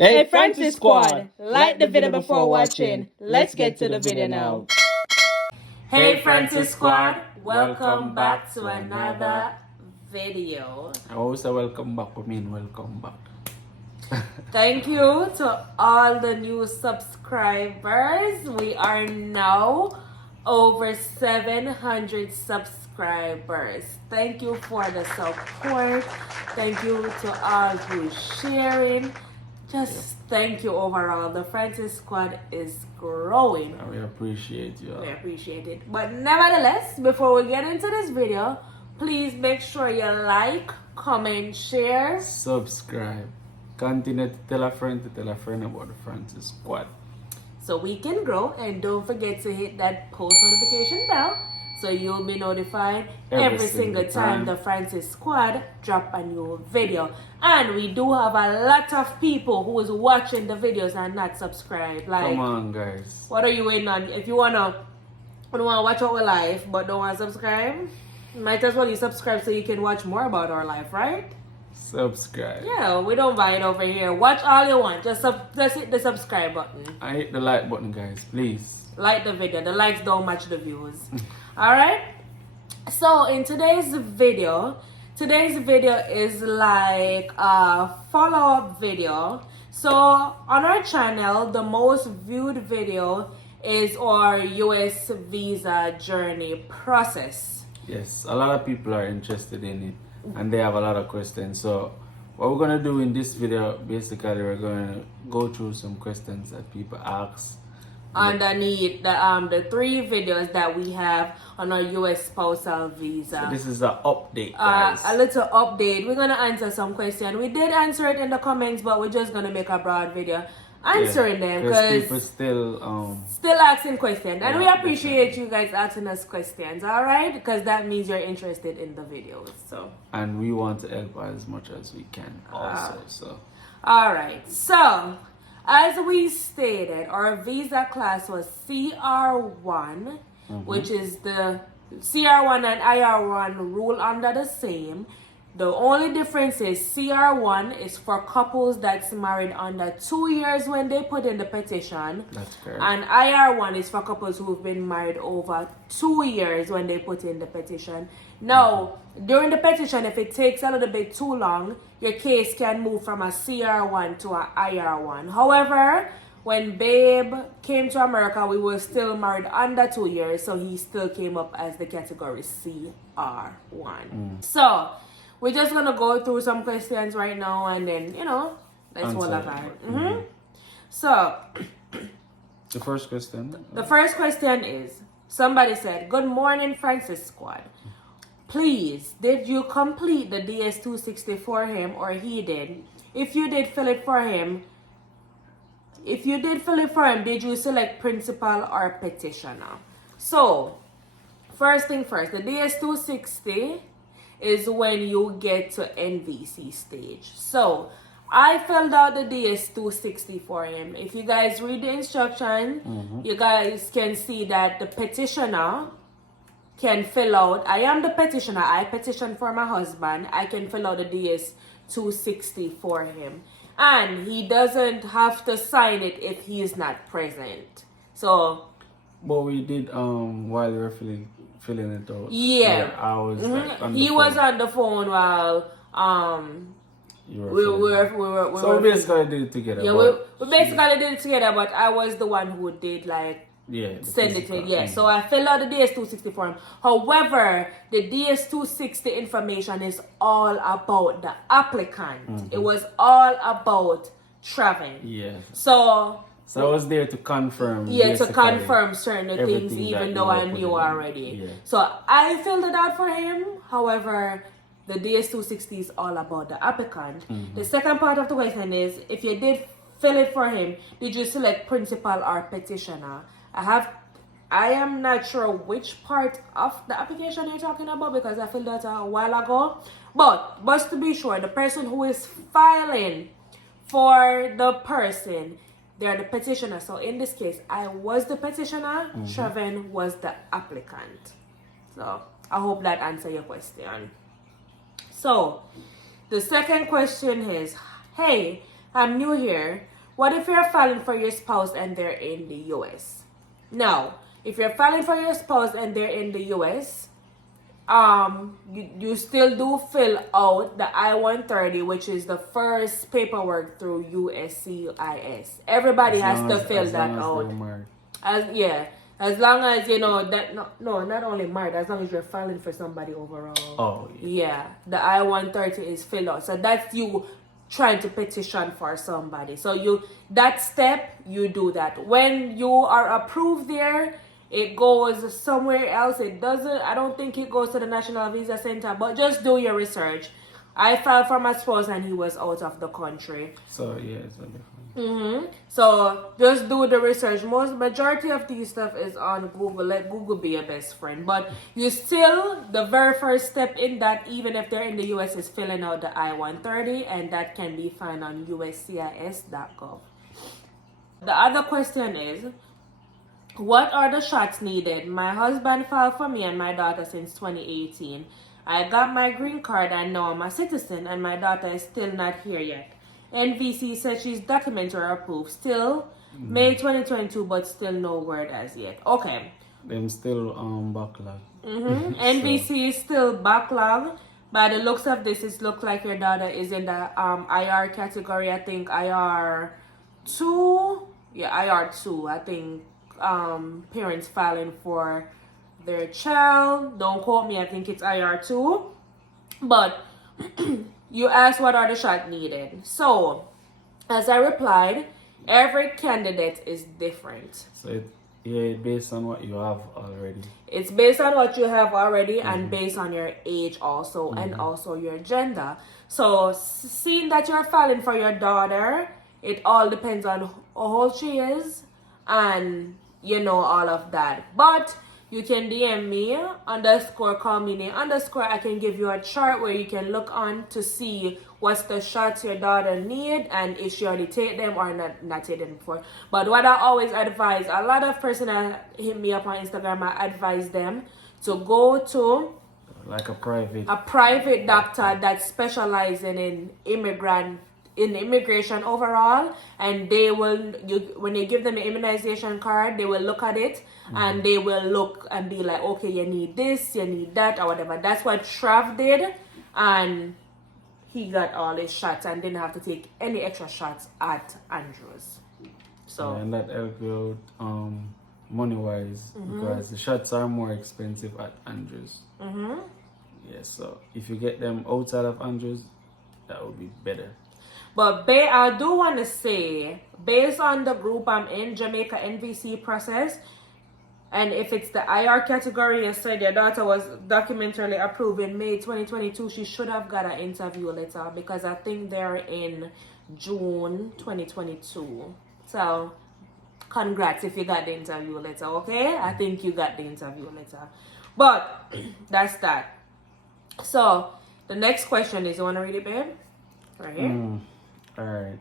Hey Francis Squad, like the video before watching. Let's get to the video now. Hey Francis Squad, welcome back to another video. I always say welcome back. I mean welcome back. Thank you to all the new subscribers. We are now over 700 subscribers. Thank you for the support. Thank you to all who's sharing. Just thank you overall. The Francis Squad is growing. We appreciate you. We appreciate it. But nevertheless, before we get into this video, please make sure you like, comment, share, subscribe. Continue to tell a friend about the Francis Squad, so we can grow. And don't forget to hit that post notification bell so you'll be notified every single time the Francis Squad drop a new video. And we do have a lot of people who is watching the videos and not subscribed. Like, come on guys, what are you waiting on? If you wanna watch our life but don't want to subscribe, might as well you subscribe so you can watch more about our life, right? Subscribe. Yeah, we don't buy it over here. Watch all you want. Just hit the subscribe button. I hit the like button, guys. Please like the video. The likes don't match the views. All right. So in today's video is like a follow-up video. So on our channel, the most viewed video is our US visa journey process. Yes, a lot of people are interested in it and they have a lot of questions. So what we're going to do in this video, basically we're going to go through some questions that people ask underneath the 3 videos that we have on our US spousal visa. So this is an update, guys. A little update. We're gonna answer some questions. We did answer it in the comments, but we're just gonna make a broad video answering them because people still asking questions, and we appreciate you guys asking us questions. All right, because that means you're interested in the videos. So and we want to help as much as we can also. So all right, so as we stated, our visa class was CR1, which is the CR1 and IR1 rule under the same. The only difference is CR1 is for couples that's married under 2 years when they put in the petition. That's correct. And IR1 is for couples who've been married over 2 years when they put in the petition. Now, during the petition, if it takes a little bit too long, your case can move from a CR1 to a IR1. However, when Babe came to America, we were still married under 2 years, so he still came up as the category CR1. So we're just gonna go through some questions right now, and then let's hold up. So the first question. The first question is, somebody said, "Good morning, Francis Squad. Please, did you complete the DS-260 for him, or he did? If you did fill it for him, did you select principal or petitioner?" So, first thing first, the DS-260 is when you get to NVC stage. So, I filled out the DS-260 for him. If you guys read the instruction, you guys can see that the petitioner can fill out, I am the petitioner, I petition for my husband, I can fill out the DS-260 for him. And he doesn't have to sign it if he is not present. So, but we did while we were filling it out. Yeah. I was like, on the he phone. was on the phone while You were we we basically did it together. Yeah, we basically did it together, but I was the one who did send it in. Yeah, so I filled out the DS-260 form. However, the DS-260 information is all about the applicant. It was all about traveling. Yes. So I was there to confirm. Yeah, to confirm certain things, even though I knew already. Yeah. So I filled it out for him. However, the DS-260 is all about the applicant. The second part of the question is, if you did fill it for him, did you select principal or petitioner? I am not sure which part of the application you're talking about because I filled that out a while ago. But to be sure, the person who is filing for the person, they're the petitioner. So in this case, I was the petitioner, Shervin was the applicant. So I hope that answers your question. So the second question is, hey, I'm new here. What if you're filing for your spouse and they're in the US? Now, if you're filing for your spouse and they're in the US, you still do fill out the I-130, which is the first paperwork through USCIS. Everybody has to fill that out. As long as you know that not only married, as long as you're filing for somebody overall. Oh yeah. The I-130 is filled out. So that's you trying to petition for somebody. So that step, you do that. When you are approved there, it goes somewhere else. It doesn't, I don't think it goes to the National Visa Center, but just do your research. I filed for my spouse and he was out of the country. So yeah, it's a different. So just do the research. Majority of these stuff is on Google. Let Google be your best friend. But you still, the very first step in that, even if they're in the US, is filling out the I-130, and that can be found on USCIS.gov. The other question is, what are the shots needed? My husband filed for me and my daughter since 2018. I got my green card and now I'm a citizen, and my daughter is still not here yet. NVC said she's documentary approved. Still May 2022, but still no word as yet. Okay. Them still backlog. NVC is still backlog. By the looks of this, it looks like your daughter is in the IR category. I think IR2. Yeah, IR2. I think parents filing for their child. Don't quote me. I think it's IR2. But you asked what are the shots needed. So, as I replied, every candidate is different. So it's based on what you have already. It's based on what you have already and based on your age also and also your gender. So, seeing that you're filing for your daughter, it all depends on how old she is and all of that. But you can DM me _callmenay_ I can give you a chart where you can look on to see what's the shots your daughter need and if she already take them or not take them before. But what I always advise, a lot of person hit me up on Instagram, I advise them to go to like a private doctor that specializes in immigration overall, and they will when you give them an immunization card, they will look at it and they will look and be like, okay, you need this, you need that, or whatever. That's what Trav did, and he got all his shots and didn't have to take any extra shots at Andrews. So and that helped you out money wise because the shots are more expensive at Andrews. Yeah, so if you get them outside of Andrews, that would be better. But I do want to say, based on the group I'm in, Jamaica NVC process, and if it's the IR category, you said your daughter was documentarily approved in May 2022, she should have got an interview letter because I think they're in June 2022. So, congrats if you got the interview letter, okay? I think you got the interview letter. But, that's that. So, the next question is, you want to read it, babe? Right here. Alright.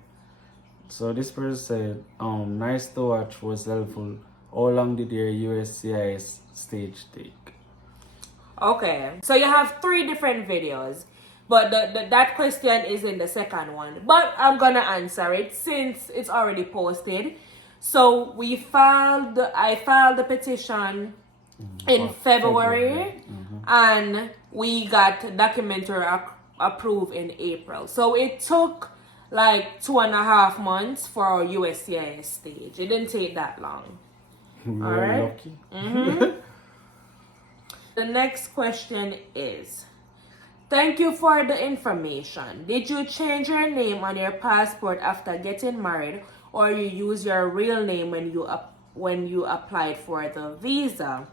So this person said, nice to watch, was helpful. How long did your USCIS stage take? Okay. So you have 3 different videos. But that question is in the second one. But I'm gonna answer it since it's already posted. So I filed the petition in February. And we got documentary approved in April. So it took like 2.5 months for our USCIS stage. It didn't take that long. Very lucky. The next question is, thank you for the information. Did you change your name on your passport after getting married, or you use your real name when you applied for the visa?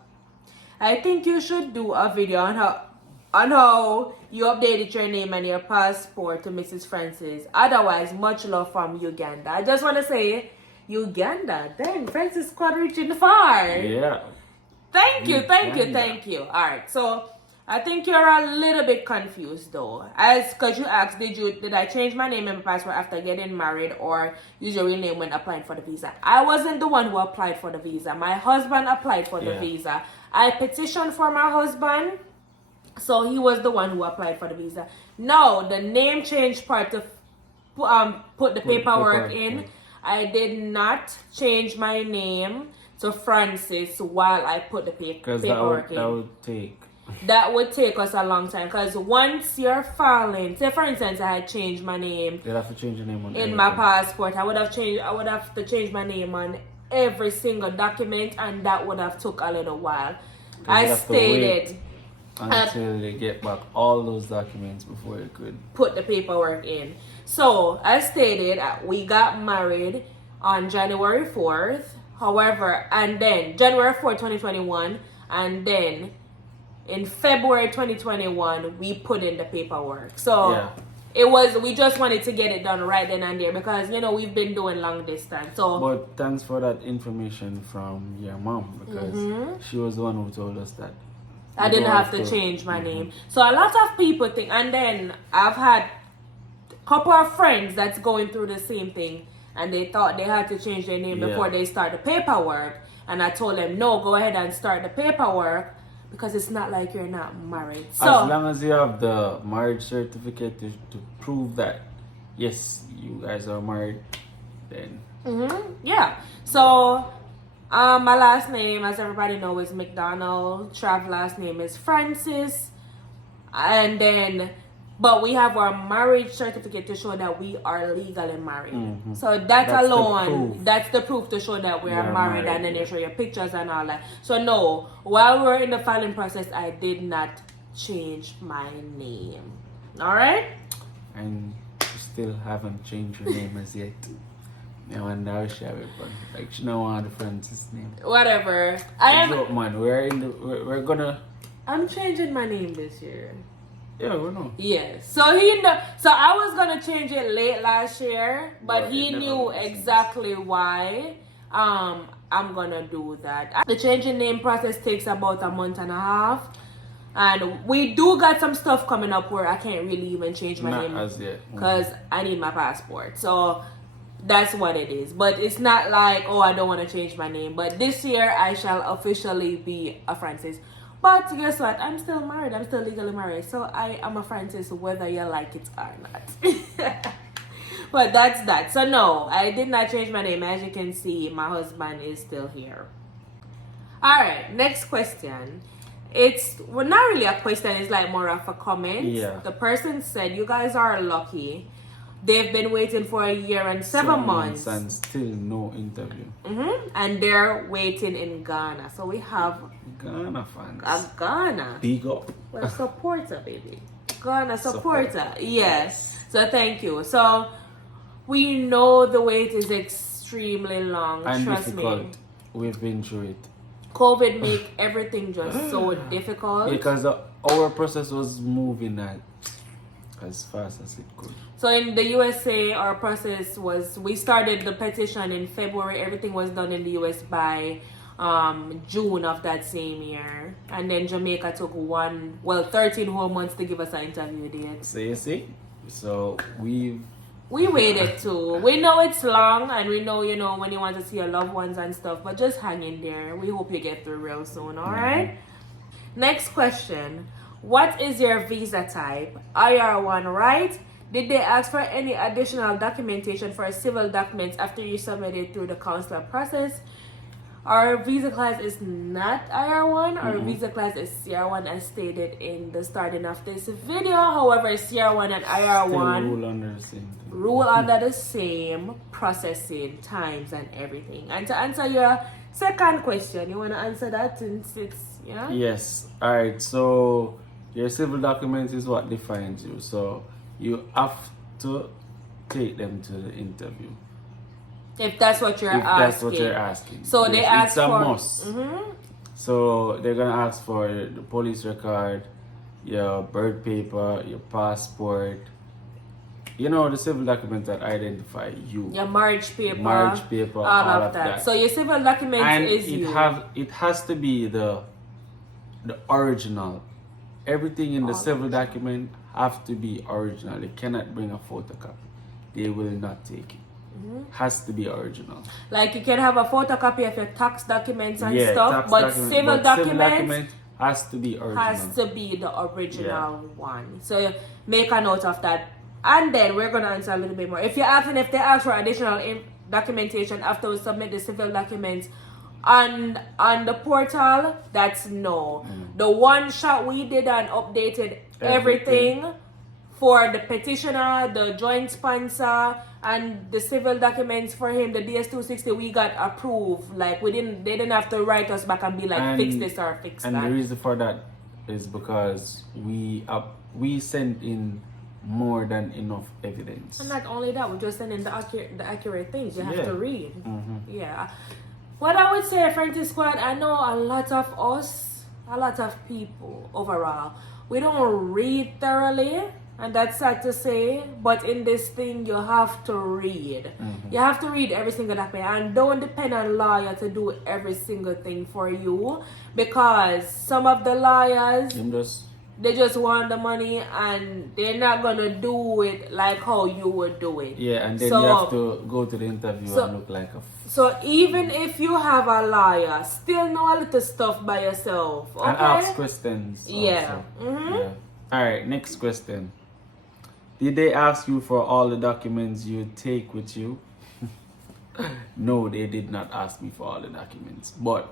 I think you should do a video on how you updated your name and your passport to Mrs. Francis. Otherwise, much love from Uganda. I just want to say, Uganda. Dang, Francis squad reaching far. Yeah. Thank you. All right, so I think you're a little bit confused though, because you asked, did I change my name and my passport after getting married or use your real name when applying for the visa? I wasn't the one who applied for the visa. My husband applied for the visa. I petitioned for my husband, so he was the one who applied for the visa. No, the name change part put the paperwork in. Yeah. I did not change my name to Francis while I put the paperwork in. That would take. That would take us a long time because once you're filing, say for instance, I had changed my name. You'd have to change your name on in my passport. I would have to change my name on every single document, and that would have took a little while. I stated until they get back all those documents before you could put the paperwork in. So I stated we got married on January 4th. However, and then January 4th, 2021, and then in February 2021, we put in the paperwork. So yeah. we just wanted to get it done right then and there because, we've been doing long distance. So, but thanks for that information from your mom because she was the one who told us that. I didn't have to change my name. So a lot of people think, and then I've had a couple of friends that's going through the same thing and they thought they had to change their name before they start the paperwork. And I told them, no, go ahead and start the paperwork. Because it's not like you're not married. So, as long as you have the marriage certificate to prove that, yes, you guys are married, then. Yeah. So, my last name, as everybody knows, is McDonald. Trav's last name is Francis. And then, but we have our marriage certificate to show that we are legally married. So that's alone, that's the proof to show that we are married. And then you show your pictures and all that. So no, while we're in the filing process, I did not change my name. All right? And you still haven't changed your name as yet. I wonder how she have it, but like she don't want the Francis name. Whatever. Man, we're gonna. I'm changing my name this year. Yeah, we know. Yeah. So I was gonna change it late last year, but he knew exactly why. I'm gonna do that. The changing name process takes about a month and a half. And we do got some stuff coming up where I can't really even change my name as yet because I need my passport. So that's what it is. But it's not like, I don't want to change my name. But this year I shall officially be a Francis. But guess what? I'm still married. I'm still legally married. So I am a Francis whether you like it or not. But that's that. So no, I did not change my name. As you can see, my husband is still here. Alright, next question. It's not really a question, it's like more of a comment. Yeah. The person said, you guys are lucky. They've been waiting for a year and 7 months. And still no interview. And they're waiting in Ghana. So we have Ghana fans. A Ghana. Big up. Well, supporter, baby. Ghana supporter. Yes. So thank you. So we know the wait is extremely long. And trust difficult. me. We've been through it. COVID make everything just so difficult. Because our process was moving as fast as it could. So in the USA, our process was, we started the petition in February. Everything was done in the US by June of that same year. And then Jamaica took 13 whole months to give us an interview date. So you see? So we waited too. We know it's long and we know, when you want to see your loved ones and stuff, but just hang in there. We hope you get through real soon, alright? Next question. What is your visa type? IR1, right? Did they ask for any additional documentation for civil documents after you submitted through the consular process? Our visa class is not IR1. Our visa class is CR1 as stated in the starting of this video. However, CR1 and IR1 rule under the same processing times and everything. And to answer your second question, you want to answer that since it's, Yes. Alright, so your civil documents is what defines you. So you have to take them to the interview. If that's what you're asking. That's what you're asking. So they ask for... It's a must. So they're going to ask for the police record, your birth paper, your passport. The civil documents that identify you. Your marriage paper. All of that. So your civil documents is you. It has to be the original. Everything in the civil document have to be original. They cannot bring a photocopy. They will not take it. Has to be original. Like you can have a photocopy of your tax documents and stuff, but civil document has to be original. Has to be the original one. So make a note of that. And then we're gonna answer a little bit more. If you're asking if they ask for additional documentation after we submit the civil documents on the portal, that's no. The one shot we did and updated everything for the petitioner, the joint sponsor, and the civil documents for him, the DS-260, we got approved. Like they didn't have to write us back and be like, fix this or fix that. And the reason for that is because we sent in more than enough evidence. And not only that, we're just sending the accurate things you have to read. Yeah. What I would say, Frantic Squad, I know a lot of people overall, we don't read thoroughly, and that's sad to say, but in this thing you have to read. You have to read every single document, and don't depend on lawyer to do every single thing for you, because some of the lawyers, they just want the money and they're not gonna do it like how you would do it. Yeah, and then you have to go to the interview and look like a so even if you have a lawyer, still know a little stuff by yourself, okay? And ask questions. Yeah. Yeah. Alright, next question. Did they ask you for all the documents you take with you? No, they did not ask me for all the documents. But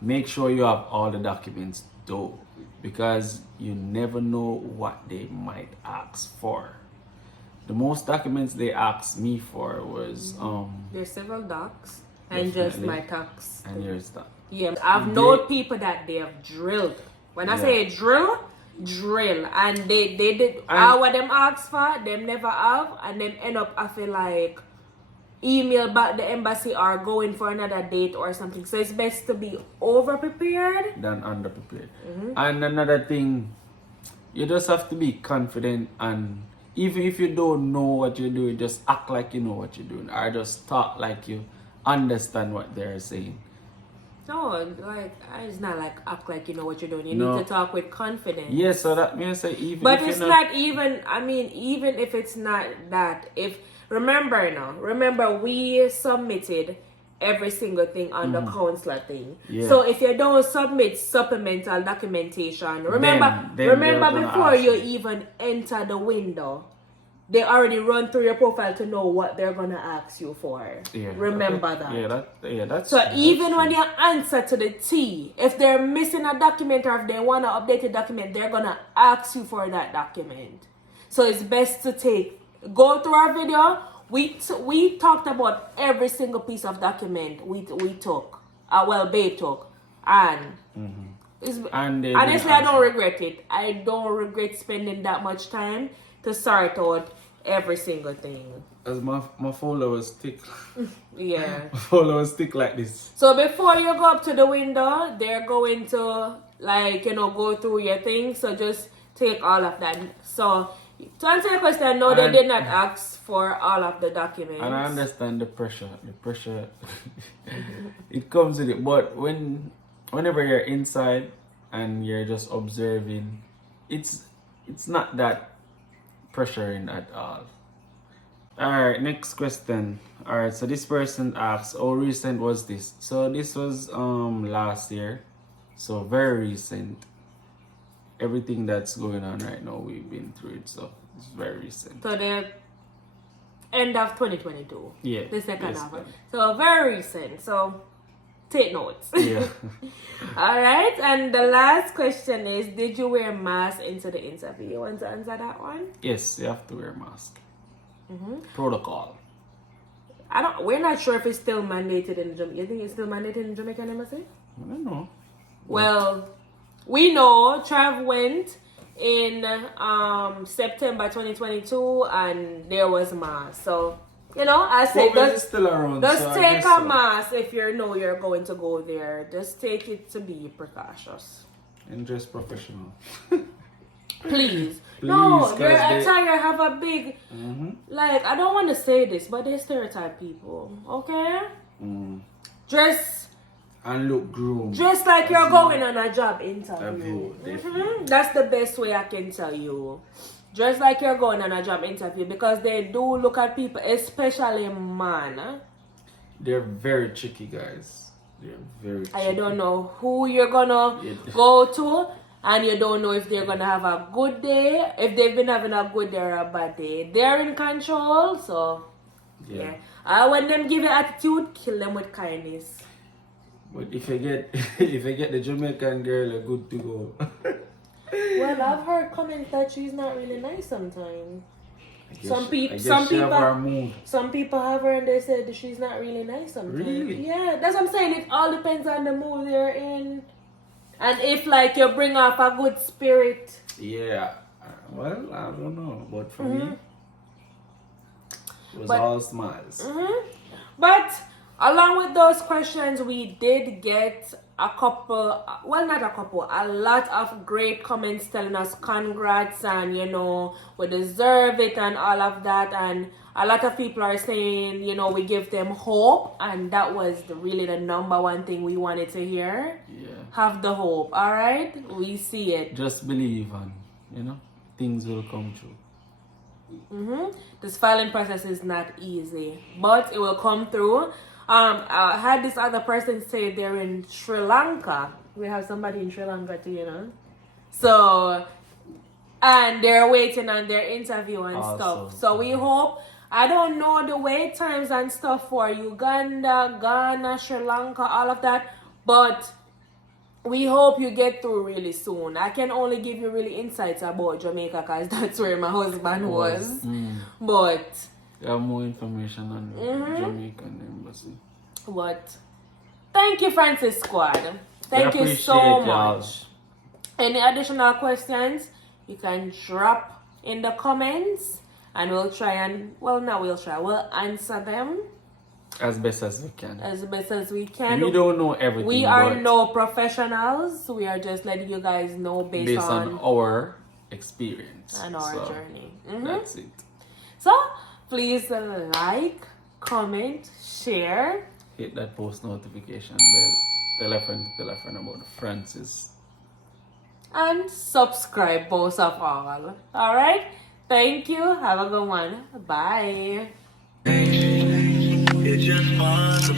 make sure you have all the documents though, because you never know what they might ask for. The most documents they asked me for was their civil docs and just my tax and your stuff. Yeah, I've known people that they have drilled. When I say drill, and they did all what them asked for, them never have, and them end up I feel like email back the embassy or going for another date or something. So it's best to be over prepared than under prepared. And another thing, you just have to be confident, and even if you don't know what you're doing, just act like you know what you're doing, or just talk like you understand what they're saying. No, like it's not like act like you know what you're doing. You need to talk with confidence. Yeah, so that means say even. But if it's not even. I mean, even if it's not that. Remember we submitted every single thing on the counselor thing. Yeah. So if you don't submit supplemental documentation, remember before you even enter the window, they already run through your profile to know what they're gonna ask you for. Yeah. Remember that. That's so even when you answer to the T, if they're missing a document or if they wanna update a document, they're gonna ask you for that document. So it's best to go through our video. We talked about every single piece of document we took. They took, and honestly, I don't regret it. I don't regret spending that much time to sort out every single thing. As my folder was thick. Yeah. My folder was thick like this. So before you go up to the window, they're going to go through your thing. So just take all of that. So to answer your question, no, they did not ask for all of the documents. And I understand the pressure. It comes with it. But whenever you're inside and you're just observing, it's not that pressuring at all. Alright, next question. Alright, so this person asks, how recent was this? So this was last year. So very recent. Everything that's going on right now, we've been through it, so it's very recent. So the end of 2022. Yeah. The second half. So very recent. So take notes. Yeah. Alright, and the last question is, did you wear a mask into the interview? You want to answer that one? Yes, you have to wear a mask. Protocol. We're not sure if it's still mandated in Jamaica. You think it's still mandated in Jamaican embassy? I don't know. Well, we know Trav went in September 2022 and there was a mask. So, I say just take a mask if you know you're going to go there. Just take it to be precautious. And dress professional. Please. No, your attire have a big, I don't want to say this, but they stereotype people, okay? Dress and look groomed. Just like you're going on a job interview. That's the best way I can tell you. Just like you're going on a job interview, because they do look at people, especially man. They're very tricky, guys. They're very tricky. I don't know who you're gonna go to. and you don't know if they're gonna have a good day, if they've been having a good day or a bad day. They're in control, so yeah. When them give you attitude, kill them with kindness. But if you get the Jamaican girl, you're good to go. Well, I've heard comments that she's not really nice sometimes. Some people have her and they said that she's not really nice sometimes. Really? Yeah, that's what I'm saying. It all depends on the mood they're in, and if like you bring off a good spirit. Yeah. Well, I don't know, but for me, it was all smiles. But along with those questions, we did get a lot of great comments telling us congrats and, you know, we deserve it and all of that. And a lot of people are saying, you know, we give them hope. And that was really the number one thing we wanted to hear. Yeah. Have the hope, all right? We see it. Just believe and, you know, things will come true. This filing process is not easy, but it will come through. I had this other person say they're in Sri Lanka. We have somebody in Sri Lanka too, you know. So, and they're waiting on their interview and stuff. So we hope, I don't know the wait times and stuff for Uganda, Ghana, Sri Lanka, all of that, but we hope you get through really soon. I can only give you really insights about Jamaica because that's where my husband was. But you have more information on Jamaican embassy. But thank you, Francis Squad. Thank you so much. Any additional questions, you can drop in the comments and we'll answer them. As best as we can. We don't know everything. We are no professionals. We are just letting you guys know based on our experience and our journey. That's it. So please like, comment, share. Hit that post notification bell. Tell a friend about Francis. And subscribe, most of all. Alright? Thank you. Have a good one. Bye. It just was a